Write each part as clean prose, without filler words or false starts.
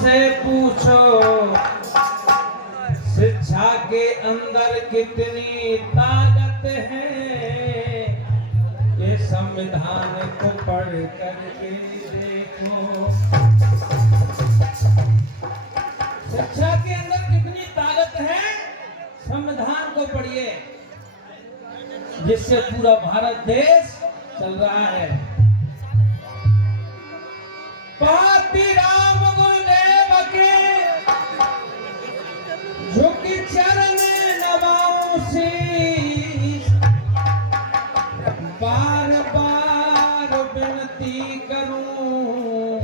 से पूछो शिक्षा के अंदर कितनी ताकत है, ये संविधान को पढ़ करके देखो। शिक्षा के अंदर कितनी ताकत है, संविधान को पढ़िए, जिससे पूरा भारत देश चल रहा है। पाती राम गुरुदेव के झुकी चरण नवाऊं शीश, बार बार विनती करूं,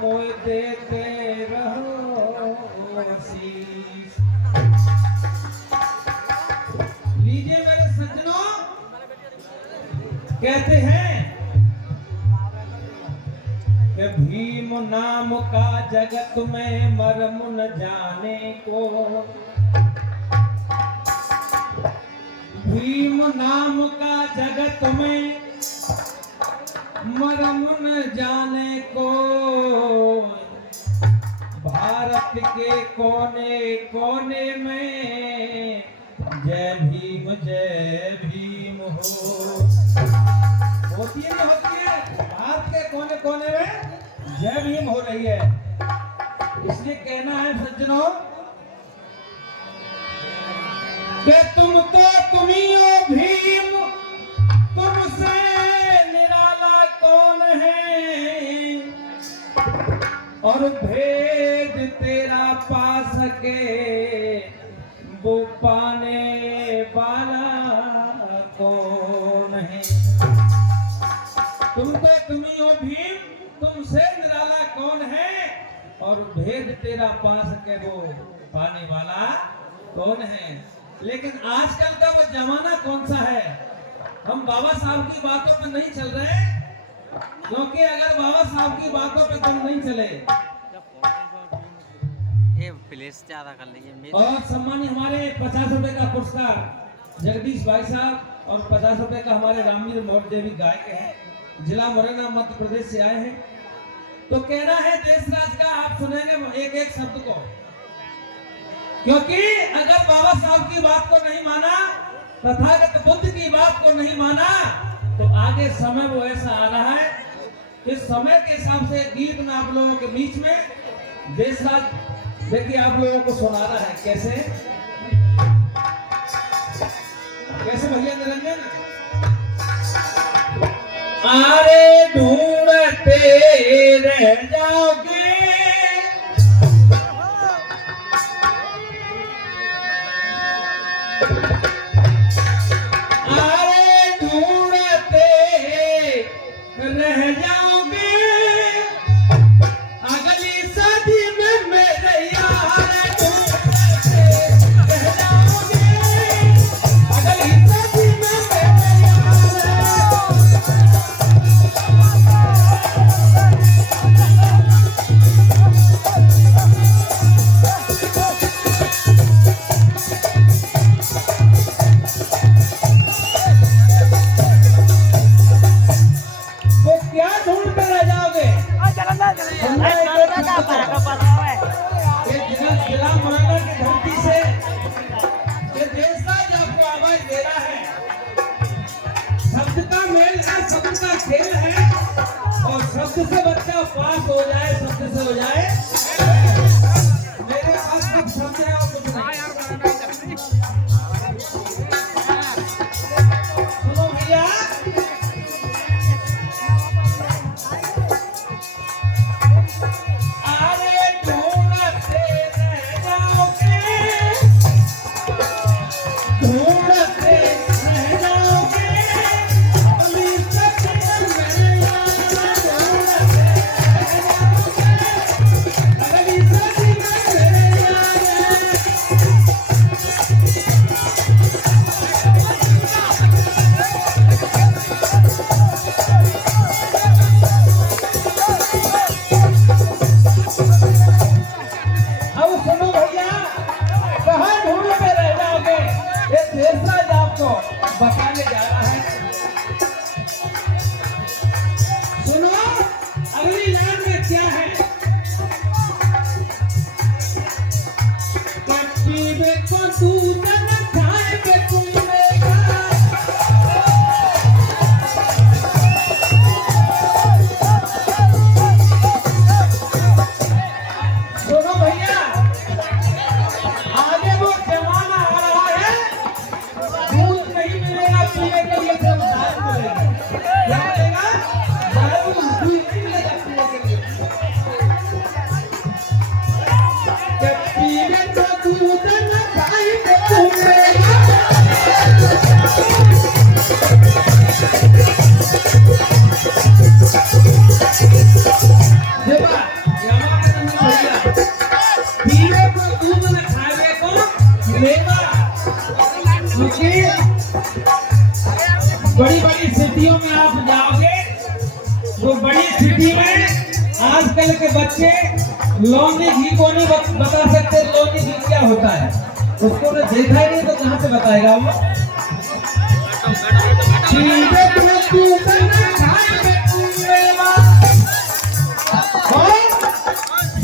मोह देते रहो आशीष। लीजिए मेरे सज्जनों, कहते हैं कि भीम नाम का जगत में मर्म न जाने को, भीम नाम का जगत में मर्म न जाने को, भारत के कोने कोने में जय भीम हो। होती है नहीं होती है, भारत के कोने कोने में जय भीम हो रही है। इसलिए कहना है सज्जनों कि तुम तो तुम्ही हो भीम, तुमसे निराला कौन है, और भेद तेरा पा सके वो पाने वाला कौन है। तुम तो तुम्ही हो भीम, तुमसे निराला कौन है, और भेद तेरा पा सके वो पाने वाला कौन है। लेकिन आजकल का वो जमाना कौन सा है, हम बाबा साहब की बातों पे नहीं चल रहे, क्योंकि अगर बाबा साहब की बातों पे तुम नहीं चले प्लेस ज्यादा कर लीजिए। और सम्मानित हमारे 50 रुपए का पुरस्कार जगदीश भाई साहब, और 50 रुपए का हमारे रामवीर मौर्य भी गायक हैं, जिला मुरैना मध्य प्रदेश से आए हैं। तो कहना है देश राज का, आप सुनेंगे एक एक शब्द को, क्योंकि अगर बाबा साहब की बात को नहीं माना, तथागत बुद्ध की बात को नहीं माना, तो आगे समय वो ऐसा आ रहा है, इस समय के हिसाब से गीत में आप लोगों के बीच में देश राज देखिए आप लोगों को सुना रहा है। कैसे कैसे भैया निरंजन? आरे ढूंढते रह जाओगे, आरे ढूंढते रह जाओगे, अगली सदी में मेरे यार ढूंढते रह जाओगे, अगली सदी में मेरे यार। जिला मुरैना की धरती से ये देश राज आपको आवाज दे रहा है। शब्द का मेल है, शब्द का खेल है, और शब्द से बच्चा पास हो जाए, शब्द से हो जाए। मेरे पास कुछ शब्द है और कुछ नहीं। सुनो भैया, सेवा, क्योंकि बड़ी बड़ी सिटियों में आप जाओगे तो बड़ी सिटी में आजकल के बच्चे लौंडी घी को नहीं बता सकते लौंडी घी क्या होता है। उसको तो देखा ही नहीं तो कहाँ से बताएगा वो।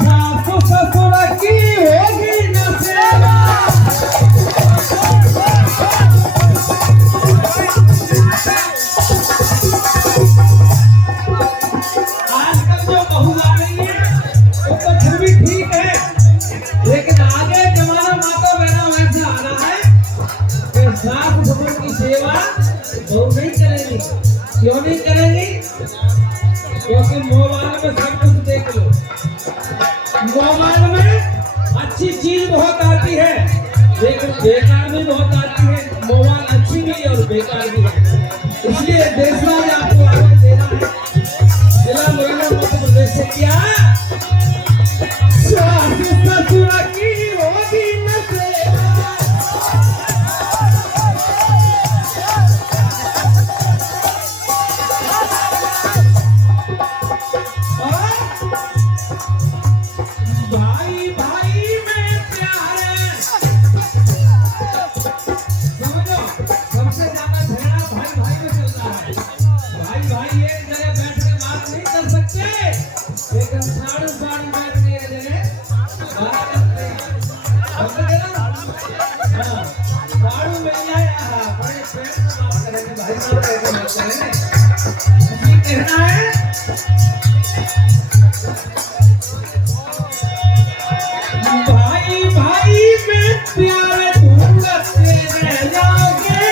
सासु ससुर की होगी न सेवा। आजकल जो बहू आ रही है वो तो फिर भी ठीक है, लेकिन आगे जमाना माता बहना वैसा आना है कि सास ससुर की सेवा बहू नहीं करेगी। क्यों नहीं करेगी? क्योंकि मोबाइल में सब कुछ देख लो। मोबाइल में अच्छी चीज बहुत आती है लेकिन बेकार भी बहुत आती है। मोबाइल अच्छी भी है और बेकार भी है, इसलिए देशराज आपको आगे देना है। जिला मुरैना मध्य प्रदेश से क्या सास ससुर की होगी न सेवा। भाई भाई में प्यार है, समझो सबसे ज्यादा झगड़ा भाई भाई में चल रहा है। भाई भाई एक जगह बैठ के बात नहीं कर सकते, लेकिन साड़ी साड़ी बैठ के एक जगह बात करते हैं। समझ गए ना? हाँ, साड़ू मिल जाए बड़े प्यार से बात करेंगे, भाई साहब कैसे बात करेंगे ये कहना है। भाई भाई में प्यार ढूंढते रह जाओगे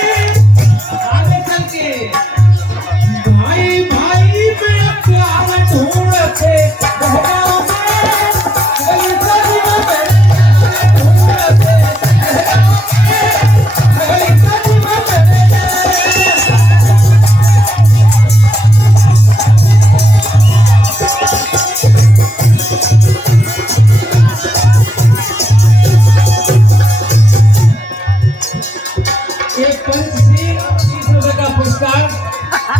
आगे चल के। भाई भाई में प्यार ढूंढते रह जाओगे, गली गली में ढूंढते रह जाओगे, गली गली में एक पंचश्री 30 रुपए का पुरस्कार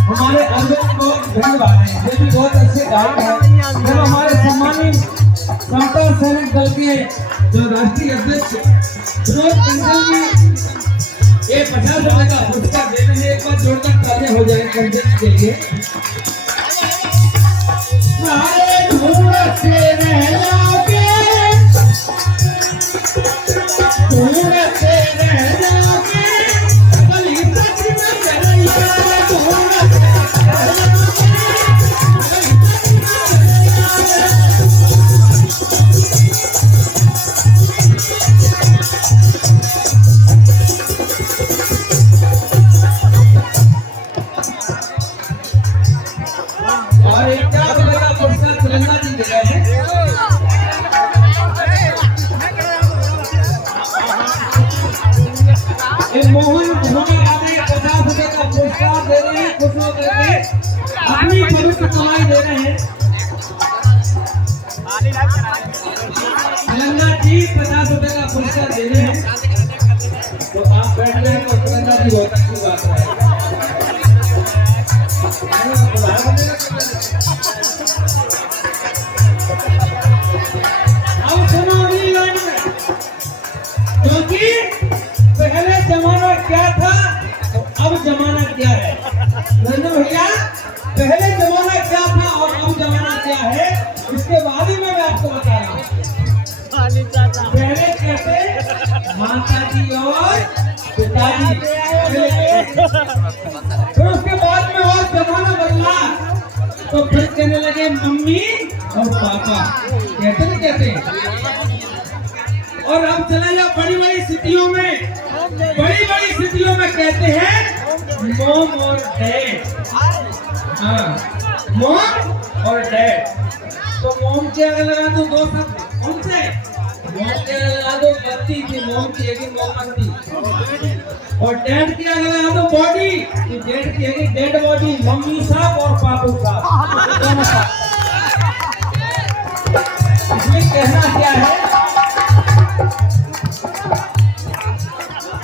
हमारे अर्जुन को भेजने वाले हैं। ये भी बहुत अच्छे गायक हैं। जब हमारे सम्मानित समता सैनिक दल के जो राष्ट्रीय अध्यक्ष विनोद कंसल जी ये 50 रुपए का पुरस्कार दे रहे हैं। एक बार जोरदार तालियां हो जाए कंसल के लिए। सारे ढूंढते रह जाओगे, ढूंढते रह जाओगे, गली गली में चलिए ढूंढते रह जाओगे, गली गली में और एक क्या का पुरस्कार तिरंगा जी दे रहे हैं। मोहन उन्होंने आगे 50 रुपए का पुरस्कार दे रहे हैं। खुश होकर के अपनी पवित्र कमाई दे रहे हैं। तिरंगा जी 50 रुपए का पुरस्कार दे रहे हैं। तो आप बैठ रहे हैं तो तिरंगा जी बहुत अच्छी बात है। अब सुनो अगली लाइन में, क्योंकि पहले जमाना क्या था तो अब जमाना क्या है। नंदू भैया पहले जमाना क्या था और अब जमाना क्या है इसके बारे में मैं आपको बता रहा हूँ। पहले कैसे माता जी और पिताजी, फिर उसके बाद में और जमाना बदला तो फिर कहने लगे मम्मी और पापा, कहते नहीं कहते। और अब चले जाओ बड़ी बड़ी सिटियों में, बड़ी बड़ी सिटियों में कहते हैं मॉम और डैड। हाँ, मॉम और डैड। तो मॉम के अगर लगा दो दो शब्द, कौन से? मॉम के अगर लगा दो बत्ती की मॉम की है कि मोमबत्ती, और डैड की अगर लगा दो बॉडी कि डैड की है कि डेड बॉडी, मम्मी साहब और पापू साहब दोनों साहब। इसमें कहना क्या है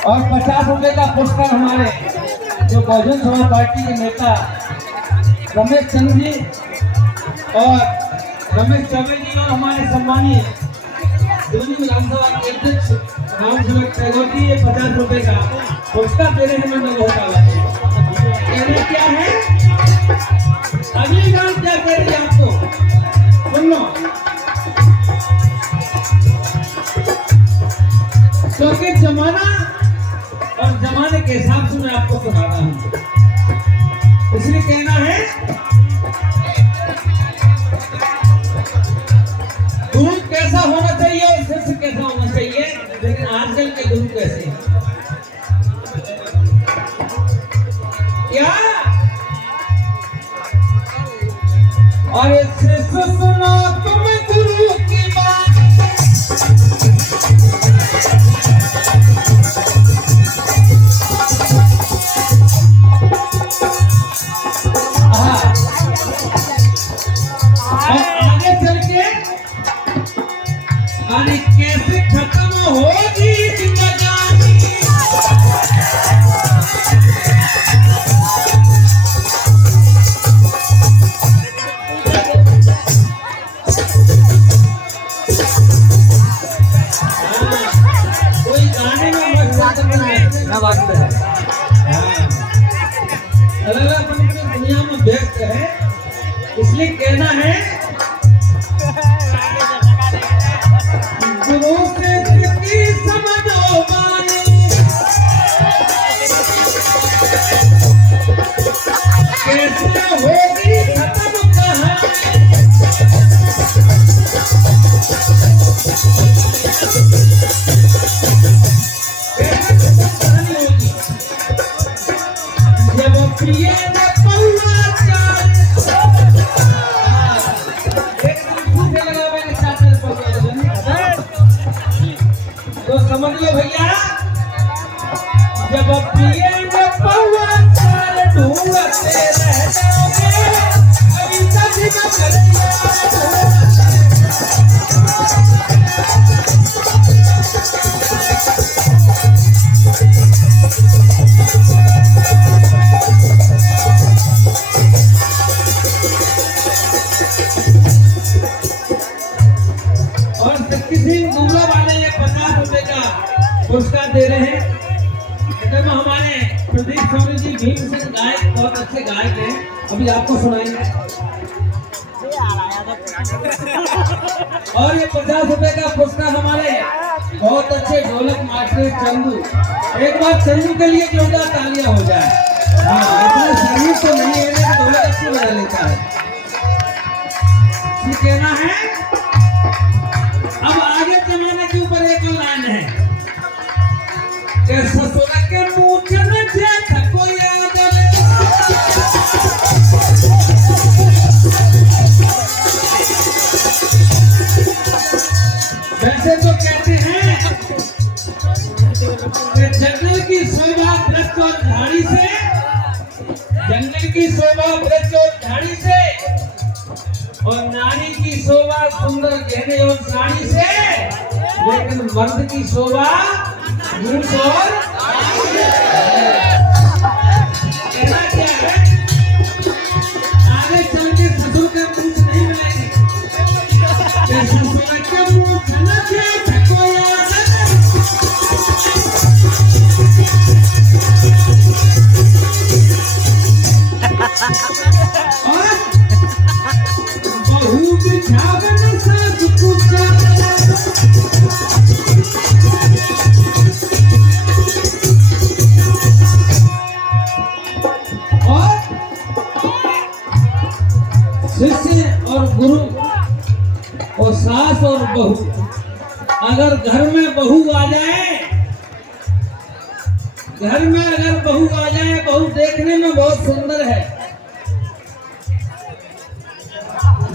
और 50 रुपए का पुरस्कार हमारे जो बहुजन समाज पार्टी के नेता रमेश चंद्र जी और रमेश चौबे जी और हमारे सम्मानीय दोनों विधानसभा के अध्यक्ष राम सेवक टैगोर जी, ये 50 रुपए का पुरस्कार दे रहे हैं। मैं कहना क्या है, अगली बात क्या कह रही है आपको सुन लो, क्योंकि जमाना और जमाने के हिसाब से मैं आपको सुनाता हूँ, इसलिए कहना है गुरु कैसा होना चाहिए और शिष्य कैसा होना चाहिए, लेकिन आजकल के गुरु कैसे हैं क्या, और शिष्य सुनो तुम गुरु की बात, आगे चल के अरे कैसे खत्म होगी जिंदगानी, कोई गाने में मस्त ना बात है, अलग अलग दुनिया में व्यस्त है, इसलिए कहना है गुरु से की समझो बानी, कैसे होगी खत्म कहानी, जब प्रिय न पौआ चाल, तो समझ लो भैया, जब प्रिय न पौआ चाल ढूंढते रह जाओगे, अभी तक न करेंगे पुरस्कार दे रहे हैं। में हमारे प्रदीप स्वामी जी भीम सिंह गायक, बहुत अच्छे गायक हैं, अभी आपको सुनाएंगे। और ये 50 रुपए का पुरस्कार हमारे बहुत अच्छे ढोलक मास्टर चंदू, एक बार चंदू के लिए जोरदार तालियां हो जाए। हाँ, इतना शरीर तो नहीं है लेकिन ढोलक अच्छी बजा लेता है। कहना है अब आगे जमाने के ऊपर एक लाइन है, ससुर के मुँह न देख कोई आदर, वैसे तो कहते हैं कि जंगल की शोभा वृक्ष और झाड़ी से, जंगल की शोभा वृक्ष और झाड़ी से, और नारी की शोभा सुंदर गहने और साड़ी से, लेकिन मर्द की शोभा मूछ और कहना क्या है, आगे चल के ससुर के मूछ नहीं मिलेंगे, ससुर के मूछ न देख कोई आदर, और बहू बिछावन साथ कुछ शिष्य और गुरु और सास और बहू, अगर घर में बहू आ जाए, घर में अगर बहू आ जाए, बहू देखने में बहुत सुंदर है,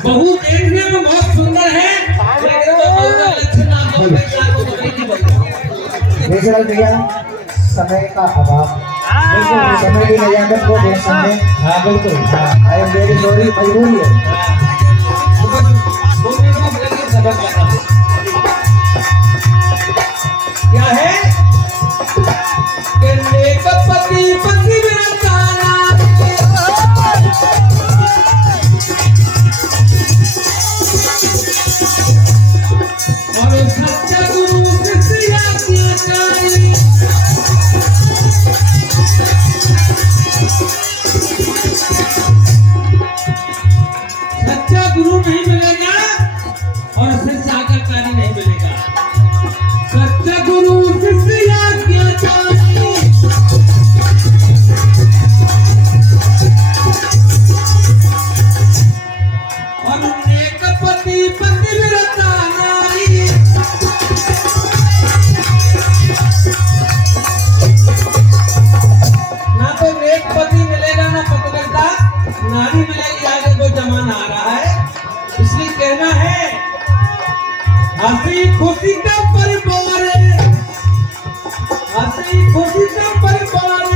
बहू देखने में बहुत सुंदर है, लेकिन भैया समय का अभाव, समय की नजाकत को देख सकते। हाँ बिल्कुल, आई एम वेरी सॉरी, मजबूरी है। क्या है कि नेक पति पतिव्रता नारी और सच्चा गुरु शिष्य आज्ञाकारी। सच्चा गुरु नहीं मिलेगा और शिष्य आज्ञाकारी नहीं मिलेगा। सच्चा गुरु शिष्य आज्ञाकारी और नेक पति पतिव्रता नारी। ना तो नेक पति मिलेगा ना पतिव्रता नारी मिलेगी। आगे वो जमाना आ रहा है, इसलिए कहना है हंसी खुशी का परिवार है, हंसी खुशी का परिवार